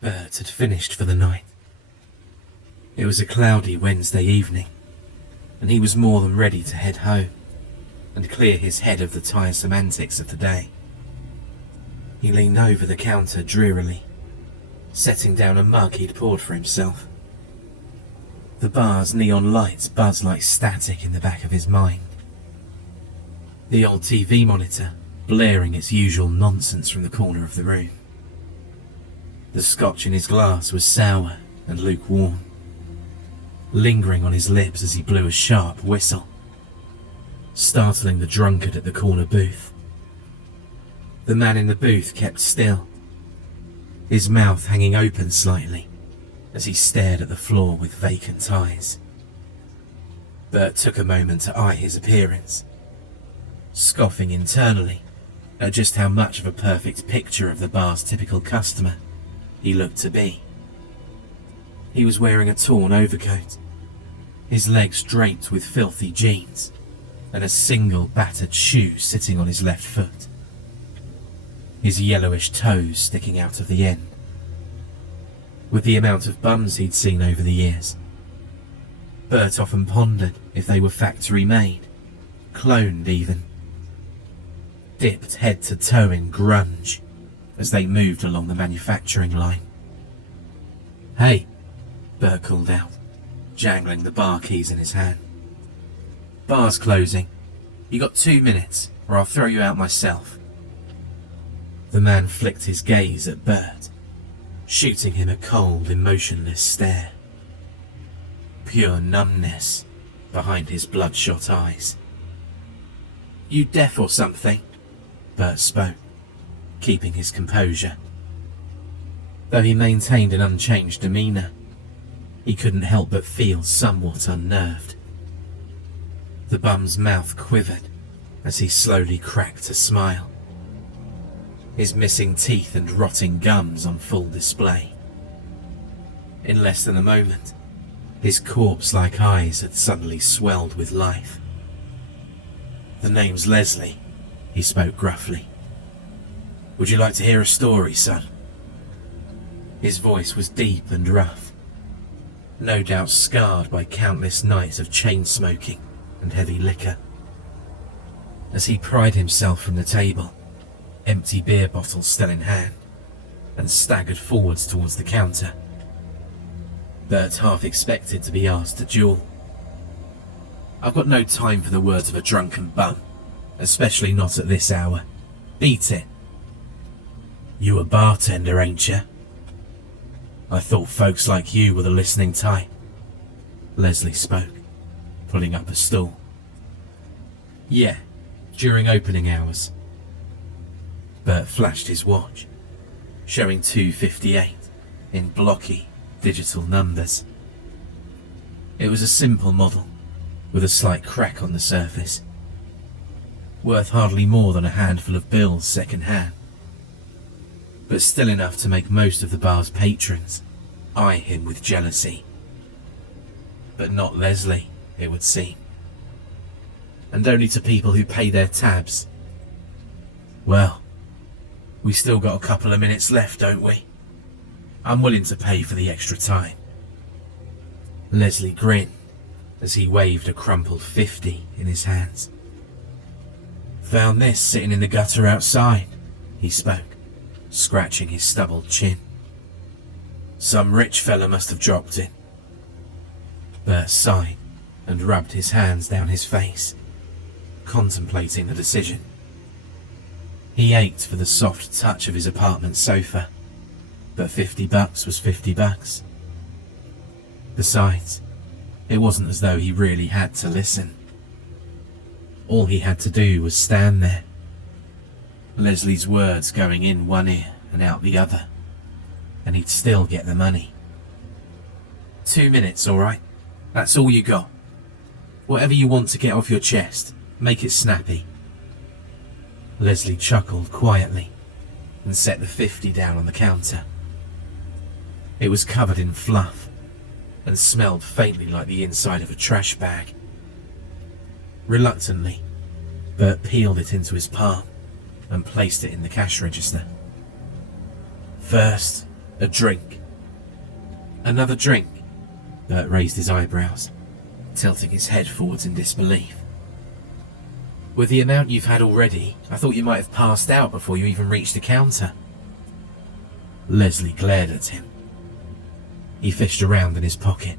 Bert had finished for the night. It was a cloudy Wednesday evening, and he was more than ready to head home and clear his head of the tiresome antics of the day. He leaned over the counter drearily, setting down a mug he'd poured for himself. The bar's neon lights buzzed like static in the back of his mind. The old TV monitor blaring its usual nonsense from the corner of the room. The scotch in his glass was sour and lukewarm, lingering on his lips as he blew a sharp whistle, startling the drunkard at the corner booth. The man in the booth kept still, his mouth hanging open slightly as he stared at the floor with vacant eyes. Bert took a moment to eye his appearance, scoffing internally at just how much of a perfect picture of the bar's typical customer he looked to be. He was wearing a torn overcoat, his legs draped with filthy jeans, and a single battered shoe sitting on his left foot, his yellowish toes sticking out of the end. With the amount of bums he'd seen over the years, Bert often pondered if they were factory made, cloned even, dipped head to toe in grunge as they moved along the manufacturing line. "Hey," Bert called out, jangling the bar keys in his hand. "Bar's closing. You got 2 minutes, or I'll throw you out myself." The man flicked his gaze at Bert, shooting him a cold, emotionless stare. Pure numbness behind his bloodshot eyes. "You deaf or something?" Bert spoke, keeping his composure. Though he maintained an unchanged demeanour, he couldn't help but feel somewhat unnerved. The bum's mouth quivered as he slowly cracked a smile, his missing teeth and rotting gums on full display. In less than a moment, his corpse-like eyes had suddenly swelled with life. "The name's Leslie," he spoke gruffly. "Would you like to hear a story, son?" His voice was deep and rough, no doubt scarred by countless nights of chain smoking and heavy liquor. As he pried himself from the table, empty beer bottles still in hand, and staggered forwards towards the counter, Bert half expected to be asked to duel. "I've got no time for the words of a drunken bum, especially not at this hour. Beat it." "You a bartender, ain't you?" "I thought folks like you were the listening type," Leslie spoke, pulling up a stool. "Yeah, during opening hours." Bert flashed his watch, showing 2:58 in blocky digital numbers. It was a simple model, with a slight crack on the surface, worth hardly more than a handful of bills second hand, but still enough to make most of the bar's patrons eye him with jealousy. But not Leslie, it would seem, and only to people who pay their tabs. "Well, we still got a couple of minutes left, don't we? I'm willing to pay for the extra time." Leslie grinned as he waved a crumpled 50 in his hands. "Found this sitting in the gutter outside," he spoke, scratching his stubbled chin. "Some rich fella must have dropped it." Bert sighed and rubbed his hands down his face, contemplating the decision. He ached for the soft touch of his apartment sofa, but $50 was $50. Besides, it wasn't as though he really had to listen. All he had to do was stand there, Leslie's words going in one ear and out the other, and he'd still get the money. 2 minutes, all right? That's all you got. Whatever you want to get off your chest, make it snappy." Leslie chuckled quietly and set the 50 down on the counter. It was covered in fluff and smelled faintly like the inside of a trash bag. Reluctantly, Bert peeled it into his palm and placed it in the cash register. "First, A drink. Another drink? Bert raised his eyebrows, tilting his head forwards in disbelief. With the amount you've had already, I thought you might have passed out before you even reached the counter. Leslie glared at him. He fished around in his pocket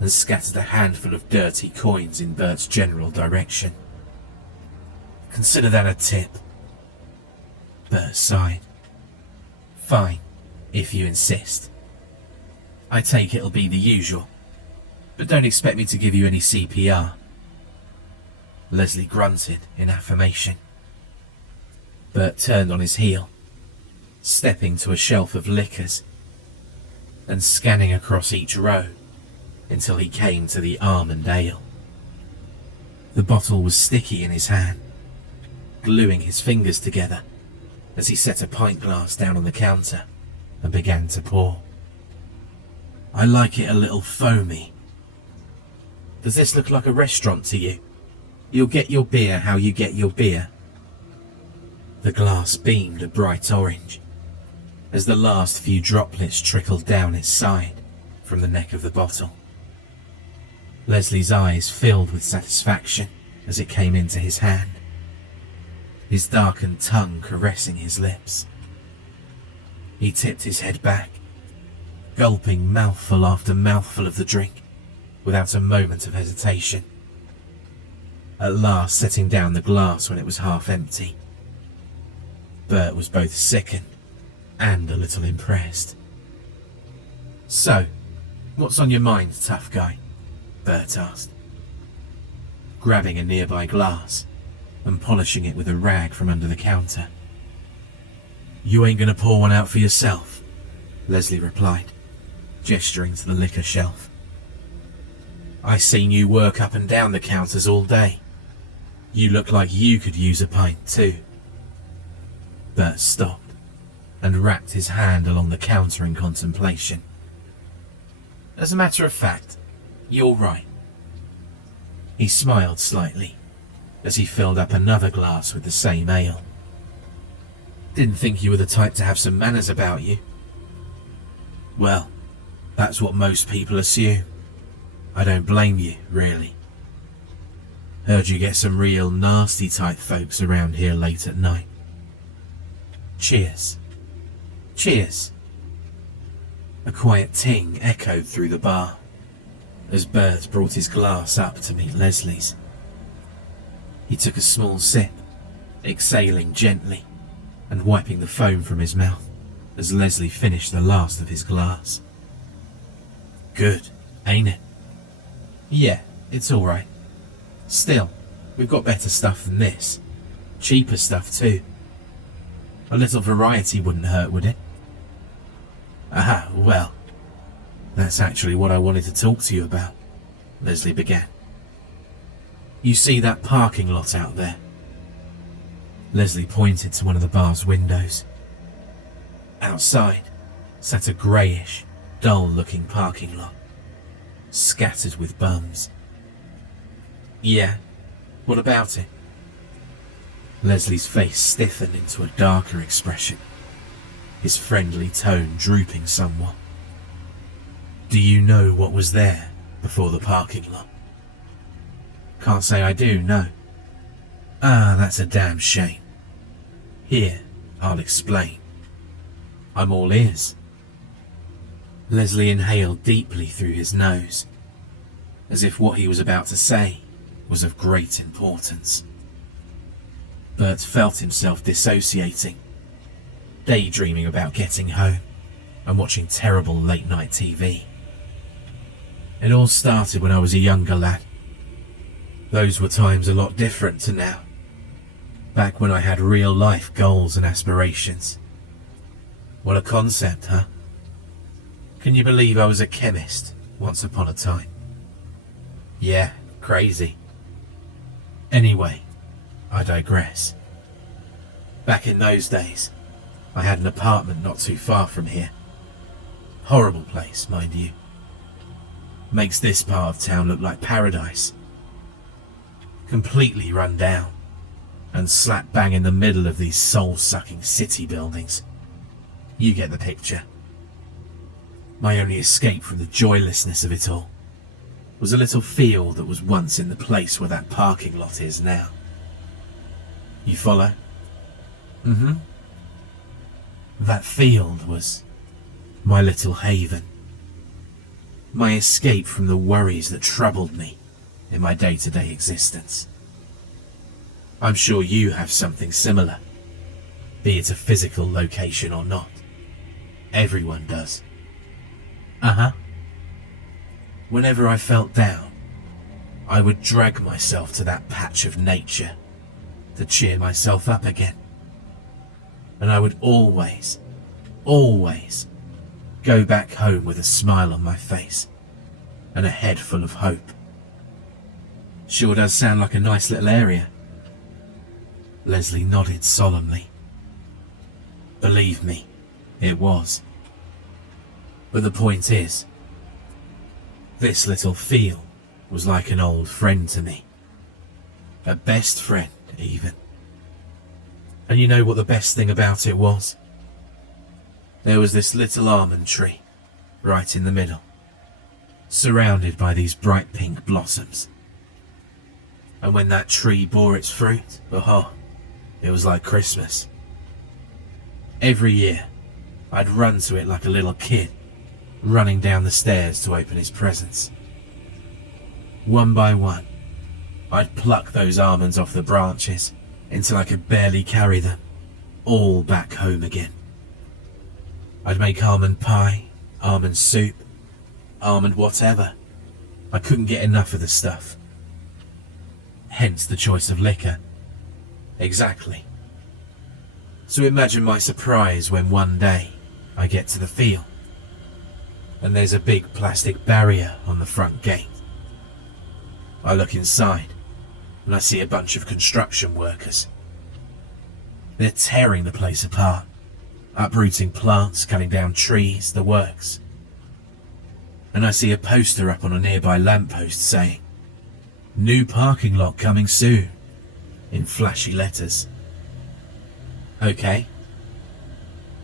and scattered a handful of dirty coins in Bert's general direction. Consider that a tip. Bert sighed. Fine, if you insist. I take it'll be the usual, but don't expect me to give you any CPR. Leslie grunted in affirmation. Bert turned on his heel, stepping to a shelf of liquors and scanning across each row until he came to the almond ale. The bottle was sticky in his hand, gluing his fingers together as he set a pint glass down on the counter and began to pour. I like it a little foamy. Does this look like a restaurant to you? You'll get your beer how you get your beer. The glass beamed a bright orange as the last few droplets trickled down its side from the neck of the bottle. Leslie's eyes filled with satisfaction as it came into his hand, his darkened tongue caressing his lips. He tipped his head back, gulping mouthful after mouthful of the drink without a moment of hesitation, at last setting down the glass when it was half empty. Bert was both sickened and a little impressed. So, what's on your mind, tough guy? Bert asked, grabbing a nearby glass and polishing it with a rag from under the counter. You ain't gonna pour one out for yourself, Leslie replied, gesturing to the liquor shelf. I seen you work up and down the counters all day. You look like you could use a pint too. Bert stopped and wrapped his hand along the counter in contemplation. As a matter of fact, you're right. He smiled slightly as he filled up another glass with the same ale. Didn't think you were the type to have some manners about you. Well, that's what most people assume. I don't blame you, really. Heard you get some real nasty type folks around here late at night. Cheers. Cheers. A quiet ting echoed through the bar as Bert brought his glass up to meet Leslie's. He took a small sip, exhaling gently and wiping the foam from his mouth as Leslie finished the last of his glass. Good, ain't it? Yeah, it's alright. Still, we've got better stuff than this. Cheaper stuff too. A little variety wouldn't hurt, would it? Aha, well, that's actually what I wanted to talk to you about, Leslie began. You see that parking lot out there? Leslie pointed to one of the bar's windows. Outside sat a greyish, dull-looking parking lot, scattered with bums. Yeah, what about it? Leslie's face stiffened into a darker expression, his friendly tone drooping somewhat. Do you know what was there before the parking lot? Can't say I do, no. Ah, that's a damn shame. Here, I'll explain. I'm all ears. Leslie inhaled deeply through his nose, as if what he was about to say was of great importance. Bert felt himself dissociating, daydreaming about getting home and watching terrible late-night TV. It all started when I was a younger lad. Those were times a lot different to now, back when I had real-life goals and aspirations. What a concept, huh? Can you believe I was a chemist once upon a time? Yeah, crazy. Anyway, I digress. Back in those days, I had an apartment not too far from here. Horrible place, mind you. Makes this part of town look like paradise. Completely run down, and slap bang in the middle of these soul-sucking city buildings. You get the picture. My only escape from the joylessness of it all was a little field that was once in the place where that parking lot is now. You follow? Mm-hmm. That field was my little haven. My escape from the worries that troubled me in my day-to-day existence. I'm sure you have something similar, be it a physical location or not. Everyone does. Uh-huh. Whenever I felt down, I would drag myself to that patch of nature to cheer myself up again. And I would always go back home with a smile on my face and a head full of hope. Sure does sound like a nice little area. Leslie nodded solemnly. Believe me, it was. But the point is, this little field was like an old friend to me. A best friend, even. And you know what the best thing about it was? There was this little almond tree, right in the middle, surrounded by these bright pink blossoms. And when that tree bore its fruit, oh, it was like Christmas. Every year, I'd run to it like a little kid, running down the stairs to open its presents. One by one, I'd pluck those almonds off the branches until I could barely carry them, all back home again. I'd make almond pie, almond soup, almond whatever. I couldn't get enough of the stuff. Hence the choice of liquor. Exactly. So imagine my surprise when one day I get to the field and there's a big plastic barrier on the front gate. I look inside and I see a bunch of construction workers. They're tearing the place apart, uprooting plants, cutting down trees, the works. And I see a poster up on a nearby lamppost saying, "New parking lot coming soon," in flashy letters. Okay.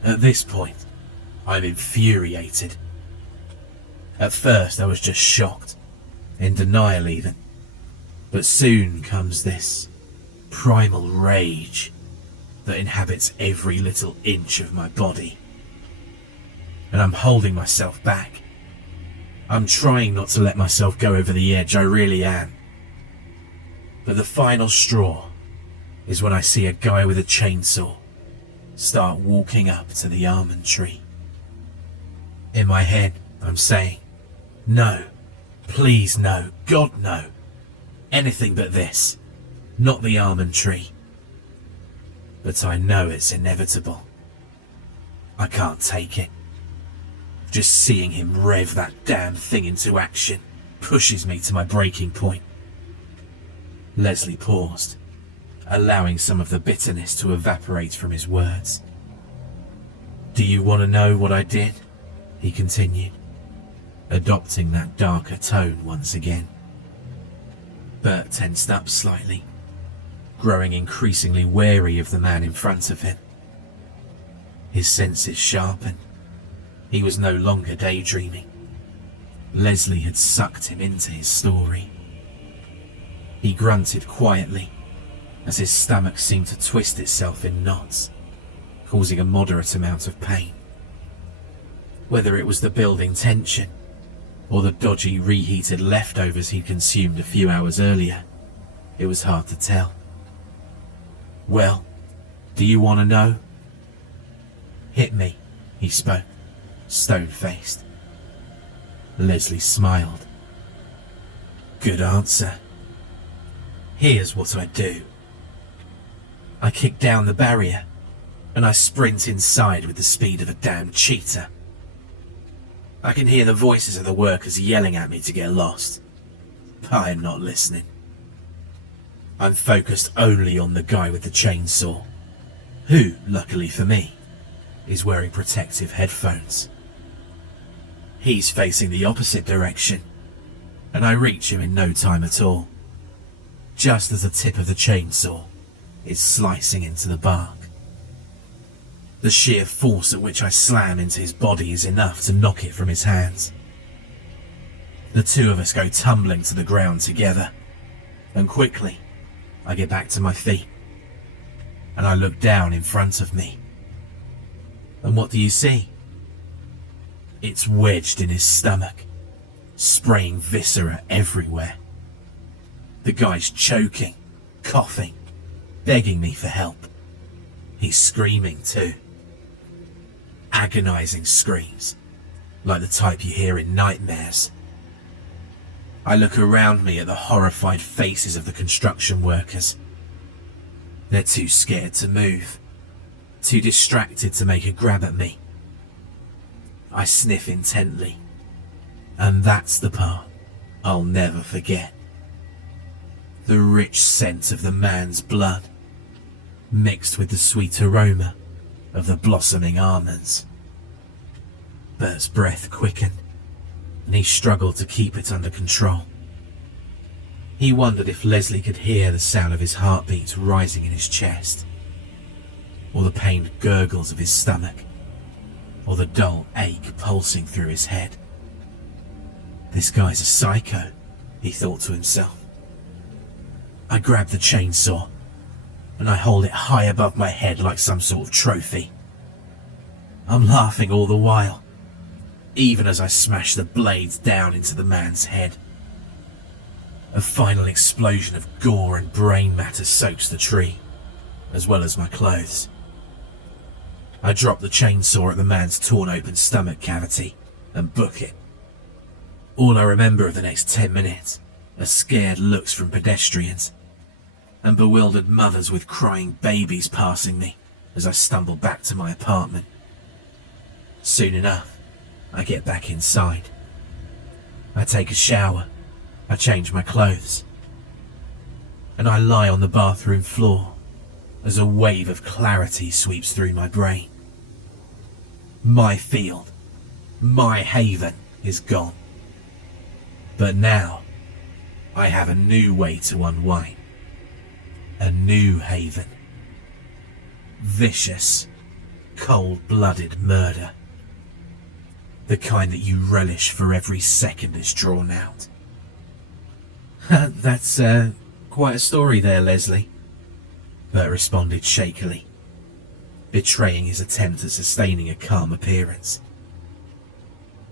At this point, I'm infuriated. At first I was just shocked, in denial even. But soon comes this primal rage that inhabits every little inch of my body. And I'm holding myself back. I'm trying not to let myself go over the edge, I really am. But the final straw is when I see a guy with a chainsaw start walking up to the almond tree. In my head, I'm saying, no, please no, God no, anything but this, not the almond tree. But I know it's inevitable. I can't take it. Just seeing him rev that damn thing into action pushes me to my breaking point. Leslie paused, allowing some of the bitterness to evaporate from his words. "Do you want to know what I did?" he continued, adopting that darker tone once again. Bert tensed up slightly, growing increasingly wary of the man in front of him. His senses sharpened. He was no longer daydreaming. Leslie had sucked him into his story. He grunted quietly as his stomach seemed to twist itself in knots, causing a moderate amount of pain. Whether it was the building tension or the dodgy reheated leftovers he'd consumed a few hours earlier, it was hard to tell. "Well, do you want to know?" "Hit me," he spoke, stone-faced. Leslie smiled. "Good answer. Here's what I do." I kick down the barrier and I sprint inside with the speed of a damn cheetah. I can hear the voices of the workers yelling at me to get lost, but I'm not listening. I'm focused only on the guy with the chainsaw, who, luckily for me, is wearing protective headphones. He's facing the opposite direction, and I reach him in no time at all, just as the tip of the chainsaw is slicing into the bark. The sheer force at which I slam into his body is enough to knock it from his hands. The two of us go tumbling to the ground together, and quickly I get back to my feet, and I look down in front of me. And what do you see? It's wedged in his stomach, spraying viscera everywhere. The guy's choking, coughing, begging me for help. He's screaming too. Agonizing screams, like the type you hear in nightmares. I look around me at the horrified faces of the construction workers. They're too scared to move, too distracted to make a grab at me. I sniff intently, and that's the part I'll never forget. The rich scent of the man's blood, mixed with the sweet aroma of the blossoming almonds. Bert's breath quickened, and he struggled to keep it under control. He wondered if Leslie could hear the sound of his heartbeats rising in his chest, or the pained gurgles of his stomach, or the dull ache pulsing through his head. This guy's a psycho, he thought to himself. I grab the chainsaw, and I hold it high above my head like some sort of trophy. I'm laughing all the while, even as I smash the blades down into the man's head. A final explosion of gore and brain matter soaks the tree, as well as my clothes. I drop the chainsaw at the man's torn open stomach cavity and book it. All I remember of the next 10 minutes are scared looks from pedestrians and bewildered mothers with crying babies passing me as I stumble back to my apartment. Soon enough, I get back inside. I take a shower, I change my clothes, and I lie on the bathroom floor as a wave of clarity sweeps through my brain. My field, my haven is gone. But now, I have a new way to unwind. A new haven. Vicious, cold-blooded murder. The kind that you relish for every second it's drawn out. That's quite a story there, Leslie, Bert responded shakily, betraying his attempt at sustaining a calm appearance.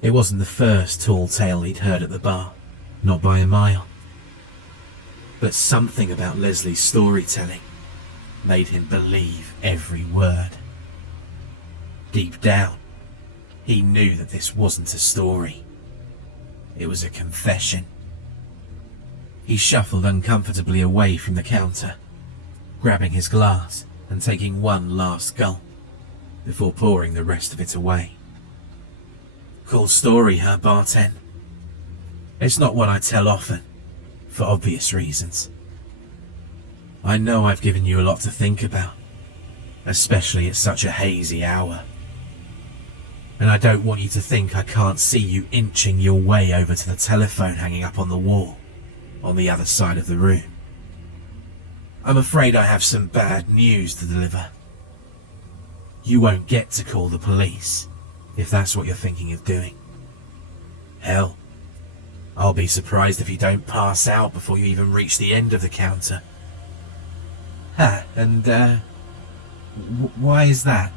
It wasn't the first tall tale he'd heard at the bar, not by a mile. But something about Leslie's storytelling made him believe every word. Deep down, he knew that this wasn't a story. It was a confession. He shuffled uncomfortably away from the counter, grabbing his glass and taking one last gulp before pouring the rest of it away. Cool story, huh, bartend? It's not one I tell often, for obvious reasons. I know I've given you a lot to think about, especially at such a hazy hour. And I don't want you to think I can't see you inching your way over to the telephone hanging up on the wall on the other side of the room. I'm afraid I have some bad news to deliver. You won't get to call the police, if that's what you're thinking of doing. Hell, I'll be surprised if you don't pass out before you even reach the end of the counter. And why is that?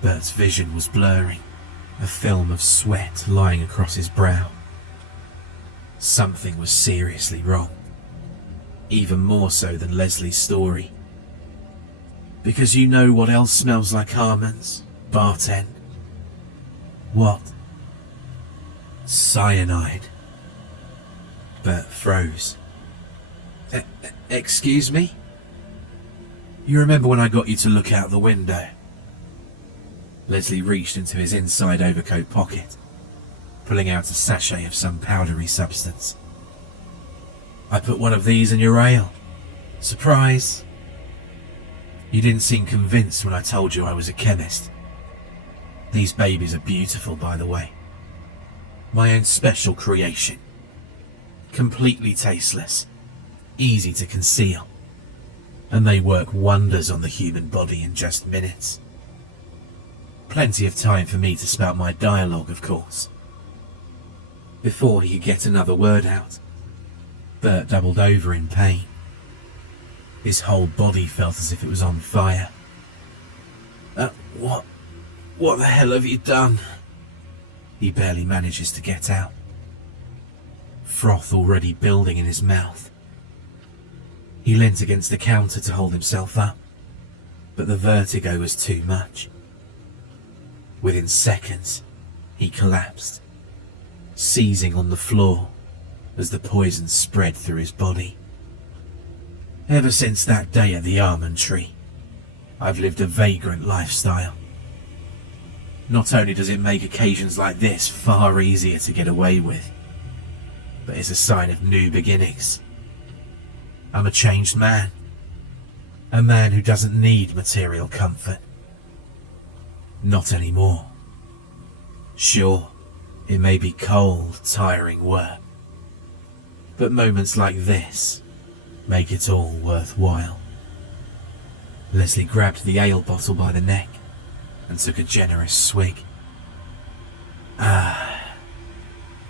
Bert's vision was blurring, a film of sweat lying across his brow. Something was seriously wrong, even more so than Leslie's story. Because you know what else smells like almonds, bartend? What? Cyanide. Bert froze. Excuse me? You remember when I got you to look out the window? Leslie reached into his inside overcoat pocket, pulling out a sachet of some powdery substance. I put one of these in your ale. Surprise! You didn't seem convinced when I told you I was a chemist. These babies are beautiful, by the way. My own special creation. Completely tasteless, easy to conceal, and they work wonders on the human body in just minutes. Plenty of time for me to spout my dialogue, of course. Before he could get another word out, Bert doubled over in pain. His whole body felt as if it was on fire. What the hell have you done? He barely manages to get out. Froth already building in his mouth. He leant against the counter to hold himself up, but the vertigo was too much. Within seconds, he collapsed, seizing on the floor as the poison spread through his body. Ever since that day at the almond tree, I've lived a vagrant lifestyle. Not only does it make occasions like this far easier to get away with, but it's a sign of new beginnings. I'm a changed man. A man who doesn't need material comfort. Not anymore. Sure, it may be cold, tiring work, but moments like this make it all worthwhile. Leslie grabbed the ale bottle by the neck and took a generous swig.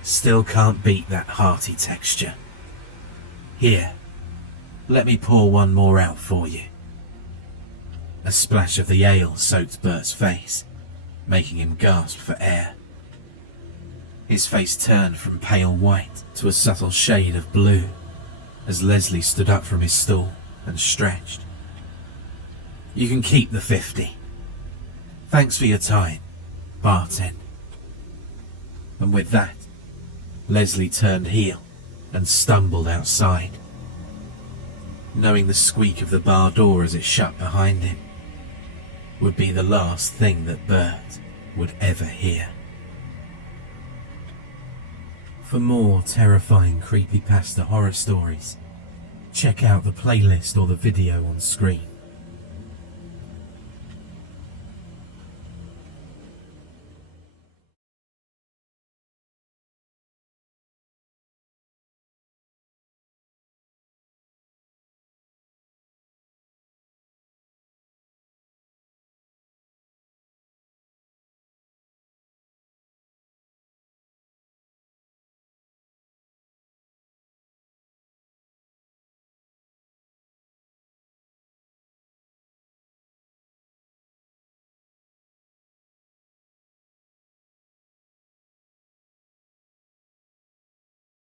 Still can't beat that hearty texture. Here, let me pour one more out for you. A splash of the ale soaked Bert's face, making him gasp for air. His face turned from pale white to a subtle shade of blue as Leslie stood up from his stool and stretched. You can keep the 50. Thanks for your time, bartend. And with that, Leslie turned heel and stumbled outside, knowing the squeak of the bar door as it shut behind him would be the last thing that Bert would ever hear. For more terrifying creepypasta horror stories, check out the playlist or the video on screen.